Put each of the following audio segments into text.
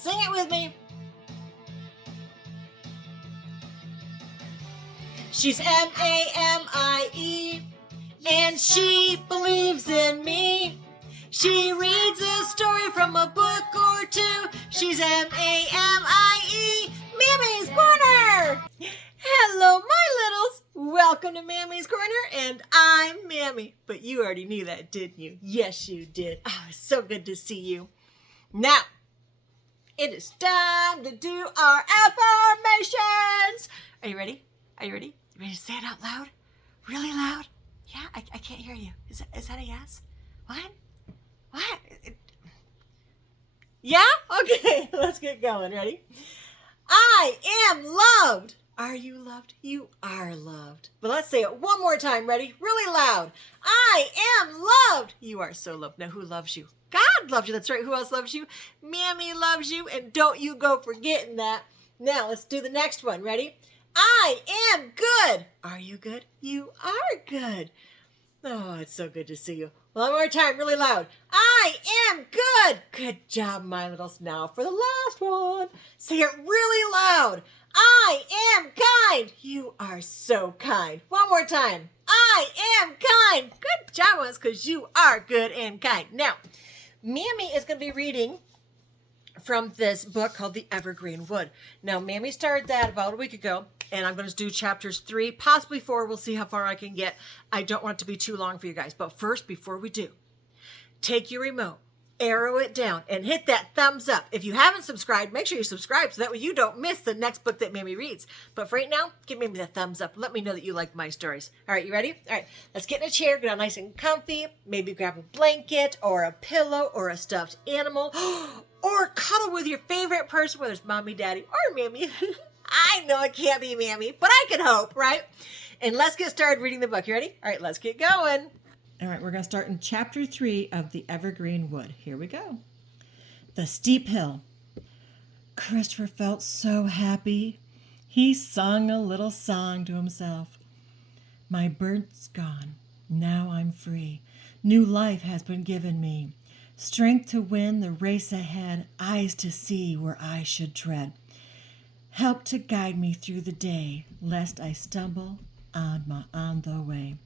Sing it with me. She's M-A-M-I-E, and she believes in me. She reads a story from a book or two. She's M-A-M-I-E, Mammy's Corner. Hello, my littles. Welcome to Mammy's Corner, and I'm Mammy. But you already knew that, didn't you? Yes, you did. Oh, it's so good to see you. Now, it is time to do our affirmations. Are you ready? Are you ready? You ready to say it out loud? Really loud? Yeah, I can't hear you. Is that a yes? What? Yeah? Okay, let's get going. Ready? I am loved. Are you loved? You are loved. But let's say it one more time. Ready? Really loud. I am loved. You are so loved. Now, who loves you? God loves you. That's right. Who else loves you? Mammy loves you. And don't you go forgetting that. Now, let's do the next one. Ready? I am good. Are you good? You are good. Oh, it's so good to see you. One more time, really loud. I am good. Good job, my littles. Now for the last one. Say it really loud. I am kind. You are so kind. One more time. I am kind. Good job, us, because you are good and kind. Now, Mammy is going to be reading from this book called the Evergreen Wood. Now, Mammy started that about a week ago, and I'm going to do chapters 3, possibly 4. We'll see how far I can get. I don't want it to be too long for you guys. But first, before we do, take your remote, arrow it down, and hit that thumbs up. If you haven't subscribed, make sure you subscribe so that way you don't miss the next book that Mammy reads. But for right now, give Mammy the thumbs up. Let me know that you like my stories. All right, you ready? All right, let's get in a chair, get out nice and comfy. Maybe grab a blanket or a pillow or a stuffed animal. Or cuddle with your favorite person, whether it's mommy, daddy, or Mammy. I know it can't be Mammy, but I can hope, right? And let's get started reading the book. You ready? All right, let's get going. All right, we're going to start in chapter 3 of the Evergreen Wood. Here we go. The steep hill. Christopher felt so happy. He sung a little song to himself. My bird's gone. Now I'm free. New life has been given me. Strength to win the race ahead, eyes to see where I should tread. Help to guide me through the day, lest I stumble on the way.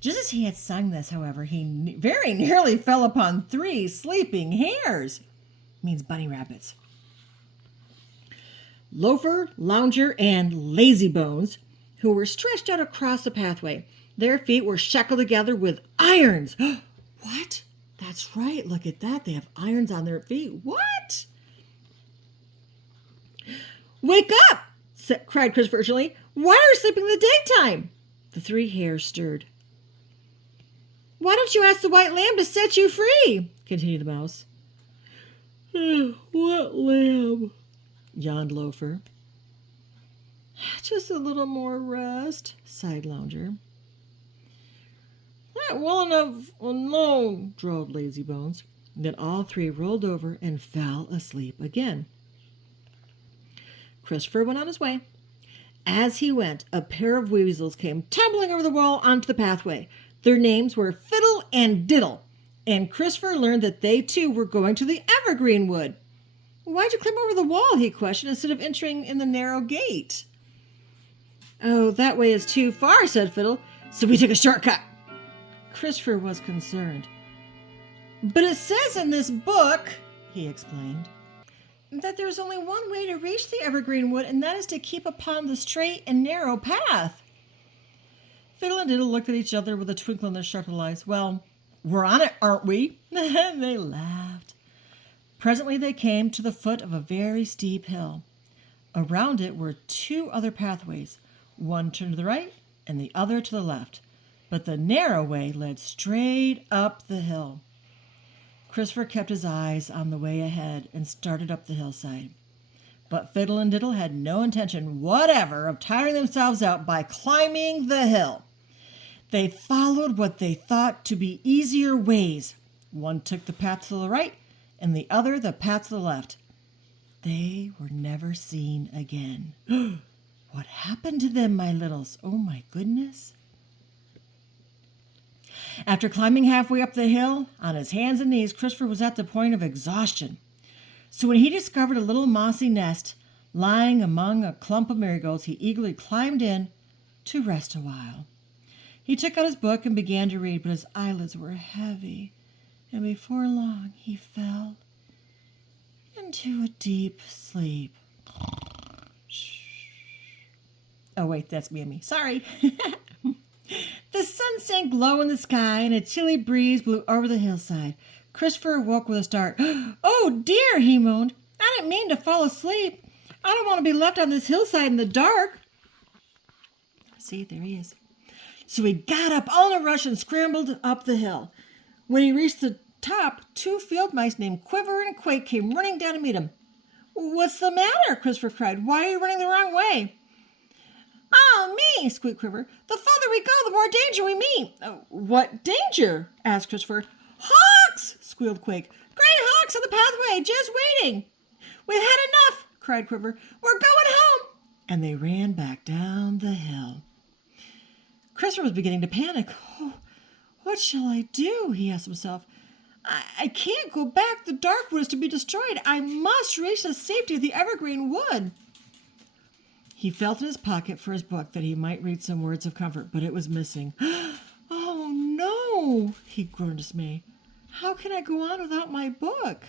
Just as he had sung this, however, he very nearly fell upon 3 sleeping hares. Means bunny rabbits. Loafer, Lounger, and Lazy Bones, who were stretched out across the pathway. Their feet were shackled together with irons. What? That's right. Look at that. They have irons on their feet. What? Wake up! Cried Christopher urgently. Why are you sleeping in the daytime? The 3 hares stirred. Why don't you ask the white lamb to set you free? Continued the mouse. What lamb? Yawned Loafer. Just a little more rest, sighed Lounger. Not well enough alone, drawled Lazy Bones. Then all 3 rolled over and fell asleep again. Christopher went on his way. As he went, a pair of weasels came tumbling over the wall onto the pathway. Their names were Fiddle and Diddle, and Christopher learned that they too were going to the Evergreen Wood. Why'd you climb over the wall, he questioned, instead of entering in the narrow gate? Oh, that way is too far, said Fiddle, so we took a shortcut. Christopher was concerned. But it says in this book, he explained, that there's only one way to reach the Evergreen Wood, and that is to keep upon the straight and narrow path. Fiddle and Diddle looked at each other with a twinkle in their sharp little eyes. Well, we're on it, aren't we? They laughed. Presently they came to the foot of a very steep hill. Around it were 2 other pathways. One turned to the right and the other to the left. But the narrow way led straight up the hill. Christopher kept his eyes on the way ahead and started up the hillside. But Fiddle and Diddle had no intention whatever of tiring themselves out by climbing the hill. They followed what they thought to be easier ways. One took the path to the right and the other the path to the left. They were never seen again. What happened to them, my littles? Oh, my goodness. After climbing halfway up the hill, on his hands and knees, Christopher was at the point of exhaustion. So when he discovered a little mossy nest lying among a clump of marigolds, he eagerly climbed in to rest a while. He took out his book and began to read, but his eyelids were heavy, and before long he fell into a deep sleep. Oh, wait, that's me. Sorry. The sun sank low in the sky, and a chilly breeze blew over the hillside. Christopher awoke with a start. Oh, dear, he moaned. I didn't mean to fall asleep. I don't want to be left on this hillside in the dark. See, there he is. So he got up all in a rush and scrambled up the hill. When he reached the top, 2 field mice named Quiver and Quake came running down to meet him. What's the matter? Christopher cried. Why are you running the wrong way? Oh, me, squeaked Quiver. The farther we go, the more danger we meet. What danger? Asked Christopher. Hawks, squealed Quake. Great hawks on the pathway, just waiting. We've had enough, cried Quiver. We're going home. And they ran back down the hill. Christopher was beginning to panic. Oh, what shall I do? He asked himself. I can't go back. The dark wood is to be destroyed. I must reach the safety of the Evergreen Wood. He felt in his pocket for his book that he might read some words of comfort, but it was missing. Oh, no, he groaned in dismay. How can I go on without my book?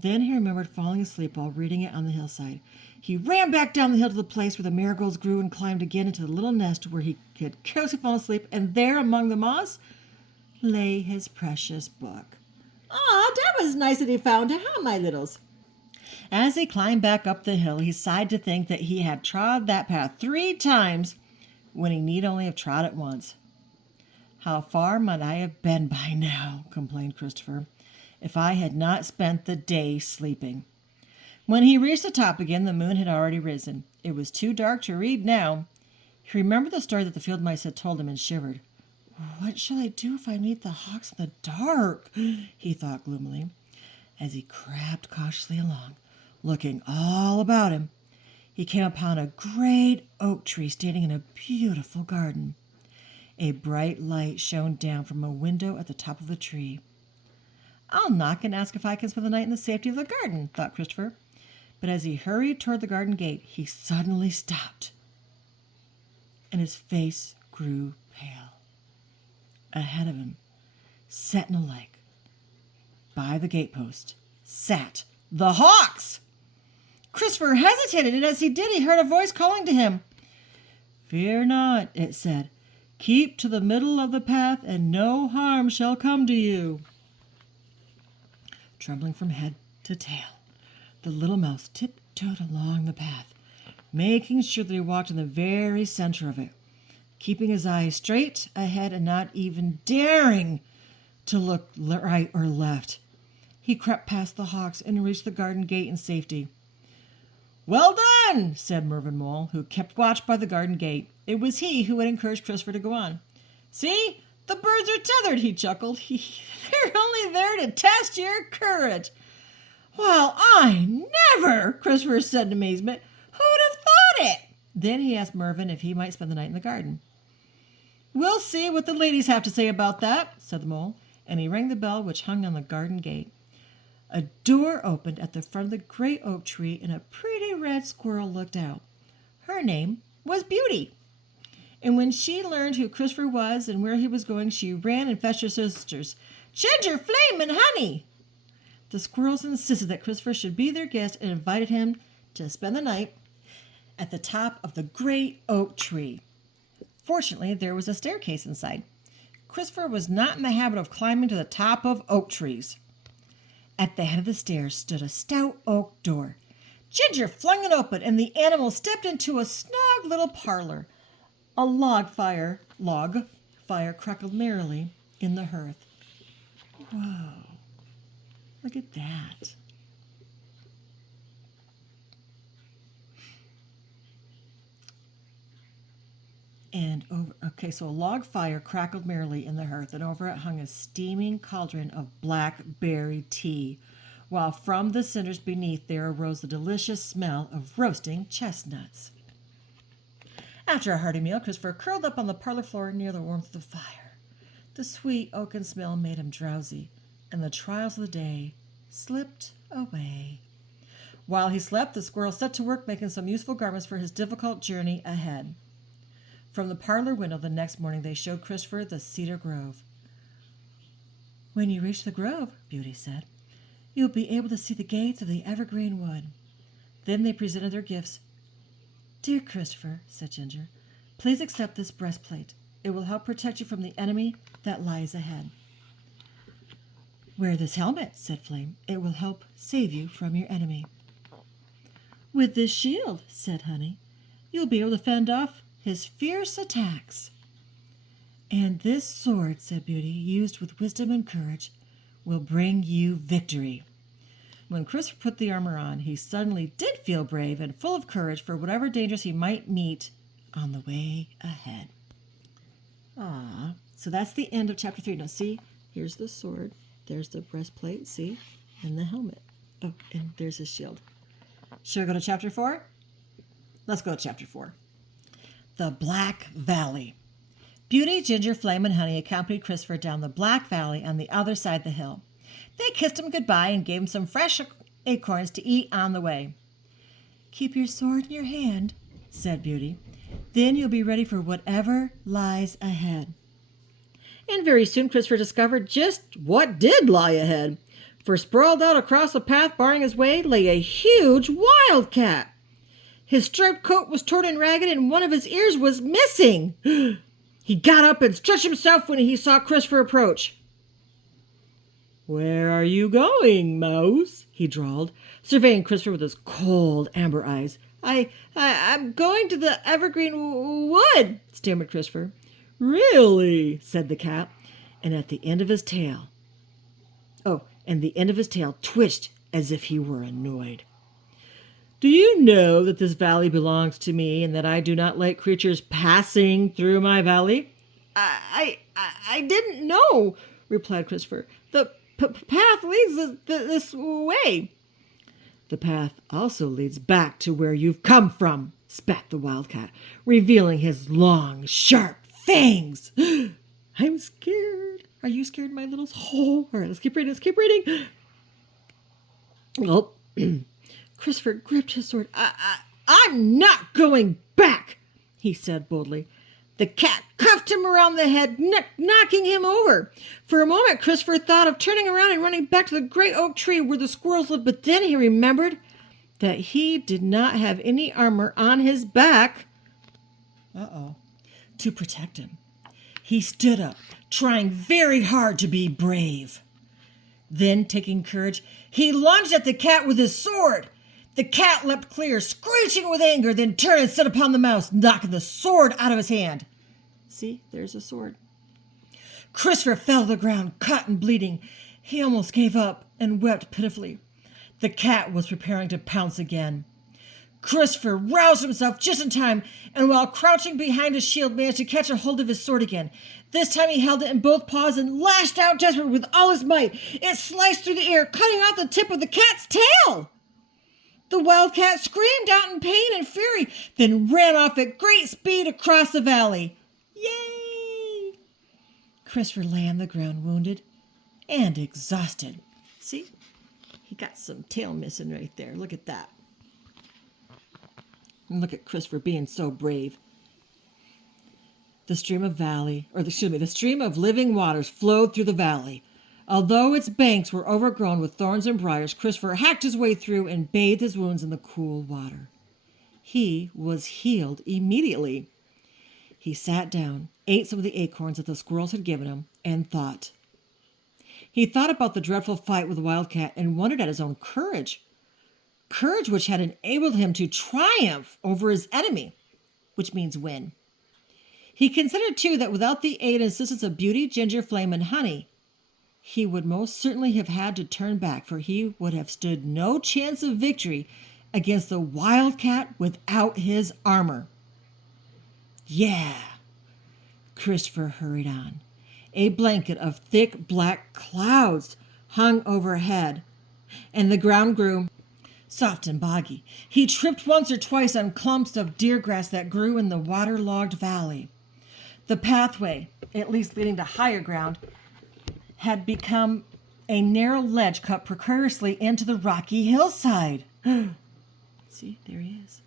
Then he remembered falling asleep while reading it on the hillside. He ran back down the hill to the place where the marigolds grew and climbed again into the little nest where he could carelessly fall asleep, and there among the moss lay his precious book. Ah, that was nice that he found it, huh, my littles? As he climbed back up the hill, he sighed to think that he had trod that path 3 times when he need only have trod it once. How far might I have been by now, complained Christopher, if I had not spent the day sleeping. When he reached the top again, the moon had already risen. It was too dark to read now. He remembered the story that the field mice had told him and shivered. What shall I do if I meet the hawks in the dark? He thought gloomily, as he crept cautiously along, looking all about him. He came upon a great oak tree standing in a beautiful garden. A bright light shone down from a window at the top of the tree. I'll knock and ask if I can spend the night in the safety of the garden, thought Christopher. But as he hurried toward the garden gate, he suddenly stopped, and his face grew pale. Ahead of him, sentinel-like, by the gatepost, sat the hawks. Christopher hesitated, and as he did, he heard a voice calling to him. Fear not, it said. Keep to the middle of the path, and no harm shall come to you. Trembling from head to tail, the little mouse tiptoed along the path, making sure that he walked in the very center of it, keeping his eyes straight ahead and not even daring to look right or left. He crept past the hawks and reached the garden gate in safety. Well done, said Mervyn Mole, who kept watch by the garden gate. It was he who had encouraged Christopher to go on. See, the birds are tethered, he chuckled. They're only there to test your courage. Well, I never, Christopher said in amazement. Who'd have thought it? Then he asked Mervyn if he might spend the night in the garden. We'll see what the ladies have to say about that, said the mole, and he rang the bell which hung on the garden gate. A door opened at the front of the great oak tree, and a pretty red squirrel looked out. Her name was Beauty. And when she learned who Christopher was and where he was going, she ran and fetched her sisters, Ginger, Flame, and Honey. The squirrels insisted that Christopher should be their guest and invited him to spend the night at the top of the great oak tree. Fortunately, there was a staircase inside. Christopher was not in the habit of climbing to the top of oak trees. At the head of the stairs stood a stout oak door. Ginger flung it open, and the animal stepped into a snug little parlor. A log fire crackled merrily in the hearth. Whoa, look at that. So a log fire crackled merrily in the hearth, and over it hung a steaming cauldron of blackberry tea, while from the cinders beneath there arose the delicious smell of roasting chestnuts. After a hearty meal, Christopher curled up on the parlor floor near the warmth of the fire. The sweet oaken smell made him drowsy, and the trials of the day slipped away. While he slept, the squirrel set to work making some useful garments for his difficult journey ahead. From the parlor window the next morning, they showed Christopher the cedar grove. "When you reach the grove," Beauty said, "you'll be able to see the gates of the Evergreen Wood." Then they presented their gifts. "Dear Christopher," said Ginger, "please accept this breastplate. It will help protect you from the enemy that lies ahead." "Wear this helmet," said Flame. "It will help save you from your enemy." "With this shield," said Honey, "you'll be able to fend off his fierce attacks." "And this sword," said Beauty, "used with wisdom and courage, will bring you victory." When Christopher put the armor on, he suddenly did feel brave and full of courage for whatever dangers he might meet on the way ahead. So that's the end of chapter 3. Now see, here's the sword, there's the breastplate, see, and the helmet. Oh, and there's his shield. Should we go to chapter 4? Let's go to chapter 4. The Black Valley. Beauty, Ginger, Flame, and Honey accompanied Christopher down the Black Valley on the other side of the hill. They kissed him goodbye and gave him some fresh acorns to eat on the way. "Keep your sword in your hand," said Beauty. "Then you'll be ready for whatever lies ahead." And very soon Christopher discovered just what did lie ahead. For sprawled out across the path, barring his way, lay a huge wildcat. His striped coat was torn and ragged, and one of his ears was missing. He got up and stretched himself when he saw Christopher approach. "Where are you going, Mouse?" he drawled, surveying Christopher with his cold amber eyes. I'm going to the Evergreen Wood," stammered Christopher. "Really?" said the cat, and the end of his tail twitched as if he were annoyed. "Do you know that this valley belongs to me and that I do not like creatures passing through my valley?" I didn't know," replied Christopher. "The path leads this way." "The path also leads back to where you've come from," spat the wildcat, revealing his long, sharp fangs. "I'm scared. Are you scared, my littles?" Oh, all right, let's keep reading. Oh, Christopher gripped his sword. I'm not going back," he said boldly. The cat cuffed him around the head, knocking him over. For a moment, Christopher thought of turning around and running back to the great oak tree where the squirrels lived, but then he remembered that he did not have any armor on his back to protect him. He stood up, trying very hard to be brave. Then, taking courage, he lunged at the cat with his sword. The cat leapt clear, screeching with anger, then turned and set upon the mouse, knocking the sword out of his hand. See, there's a sword. Christopher fell to the ground, cut and bleeding. He almost gave up and wept pitifully. The cat was preparing to pounce again. Christopher roused himself just in time, and while crouching behind his shield, managed to catch a hold of his sword again. This time he held it in both paws and lashed out desperately with all his might. It sliced through the air, cutting off the tip of the cat's tail. The wildcat screamed out in pain and fury, then ran off at great speed across the valley. Yay! Christopher lay on the ground, wounded and exhausted. See? He got some tail missing right there. Look at that. And look at Christopher being so brave. The stream of living waters flowed through the valley. Although its banks were overgrown with thorns and briars, Christopher hacked his way through and bathed his wounds in the cool water. He was healed immediately. He sat down, ate some of the acorns that the squirrels had given him, and thought. He thought about the dreadful fight with the wildcat and wondered at his own courage. Courage which had enabled him to triumph over his enemy, which means win. He considered, too, that without the aid and assistance of Beauty, Ginger, Flame, and Honey, he would most certainly have had to turn back, for he would have stood no chance of victory against the wildcat without his armor. Yeah. Christopher hurried on. A blanket of thick black clouds hung overhead, and the ground grew soft and boggy. He tripped once or twice on clumps of deer grass that grew in the waterlogged valley. The pathway, at least leading to higher ground, had become A narrow ledge cut precariously into the rocky hillside. See, there he is.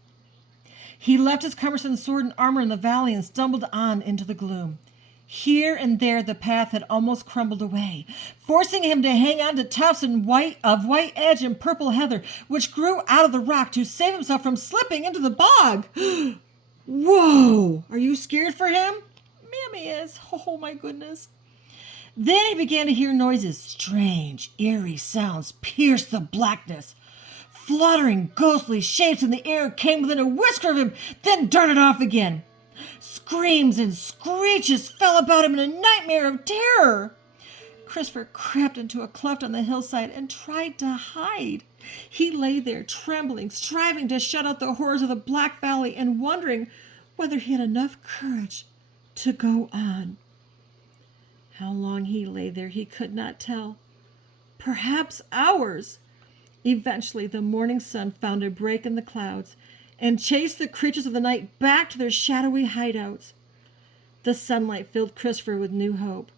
He left his cumbersome sword and armor in the valley and stumbled on into the gloom. Here and there the path had almost crumbled away, forcing him to hang on to tufts of white edge and purple heather, which grew out of the rock to save himself from slipping into the bog. Whoa! Are you scared for him? Mammy is. Oh, my goodness. Then he began to hear noises. Strange, eerie sounds pierced the blackness. Fluttering, ghostly shapes in the air came within a whisker of him, then darted off again. Screams and screeches fell about him in a nightmare of terror. Christopher crept into a cleft on the hillside and tried to hide. He lay there, trembling, striving to shut out the horrors of the Black Valley and wondering whether he had enough courage to go on. How long he lay there he could not tell. Perhaps hours. Eventually, the morning sun found a break in the clouds and chased the creatures of the night back to their shadowy hideouts. The sunlight filled Christopher with new hope.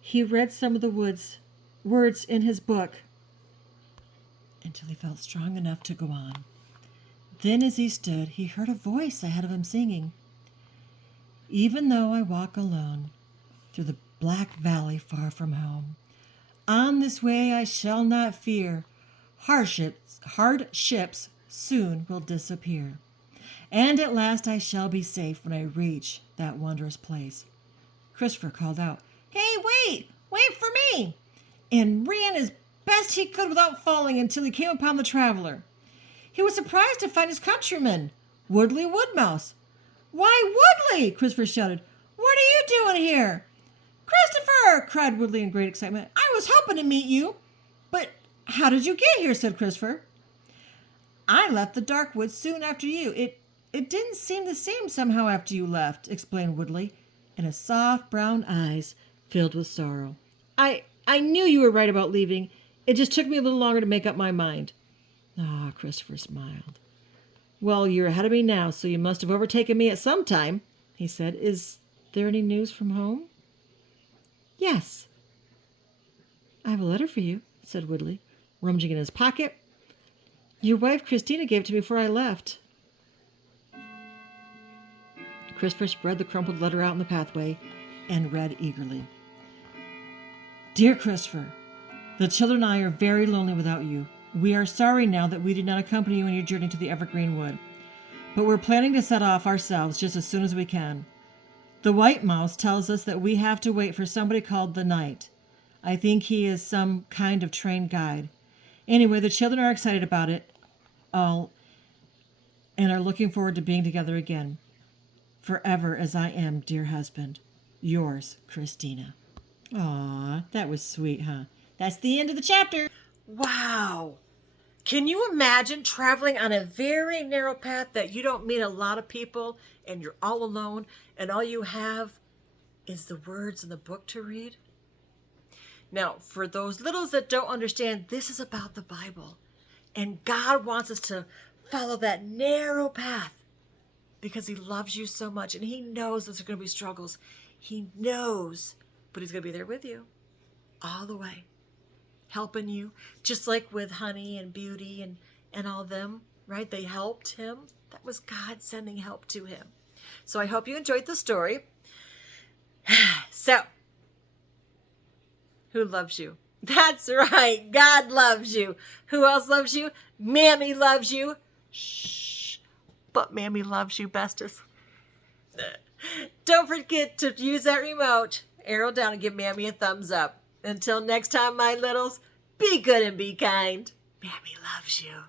He read some of the words in his book until he felt strong enough to go on. Then, as he stood, he heard a voice ahead of him singing, "Even though I walk alone through the black valley far from home, on this way I shall not fear. Hardships soon will disappear. And at last I shall be safe when I reach that wondrous place." Christopher called out, "Hey, wait for me!" and ran as best he could without falling until he came upon the traveler. He was surprised to find his countryman, Woodley Woodmouse. "Why, Woodley!" Christopher shouted. "What are you doing here?" "Christopher!" cried Woodley in great excitement. "I was hoping to meet you." "But how did you get here?" said Christopher. "I left the dark woods soon after you. It didn't seem the same somehow after you left," explained Woodley, and his soft brown eyes filled with sorrow. I knew you were right about leaving. It just took me a little longer to make up my mind." Christopher smiled. "Well, you're ahead of me now, so you must have overtaken me at some time," he said. "Is there any news from home?" "Yes. I have a letter for you," said Woodley, rummaging in his pocket. "Your wife, Christina, gave it to me before I left." Christopher spread the crumpled letter out in the pathway and read eagerly. "Dear Christopher, the children and I are very lonely without you. We are sorry now that we did not accompany you on your journey to the Evergreen Wood, but we're planning to set off ourselves just as soon as we can. The White Mouse tells us that we have to wait for somebody called the Knight. I think he is some kind of trained guide. Anyway, the children are excited about it all and are looking forward to being together again. Forever as I am, dear husband. Yours, Christina." Aw, that was sweet, huh? That's the end of the chapter. Wow. Can you imagine traveling on a very narrow path that you don't meet a lot of people and you're all alone and all you have is the words in the book to read? Now, for those littles that don't understand, this is about the Bible. And God wants us to follow that narrow path because he loves you so much and he knows there's going to be struggles. He knows, but he's going to be there with you all the way, helping you, just like with Honey and Beauty and all them, right? They helped him. That was God sending help to him. So I hope you enjoyed the story. So, who loves you? That's right. God loves you. Who else loves you? Mammy loves you. Shh. But Mammy loves you bestest. Don't forget to use that remote. Arrow down and give Mammy a thumbs up. Until next time, my littles, be good and be kind. Mammy loves you.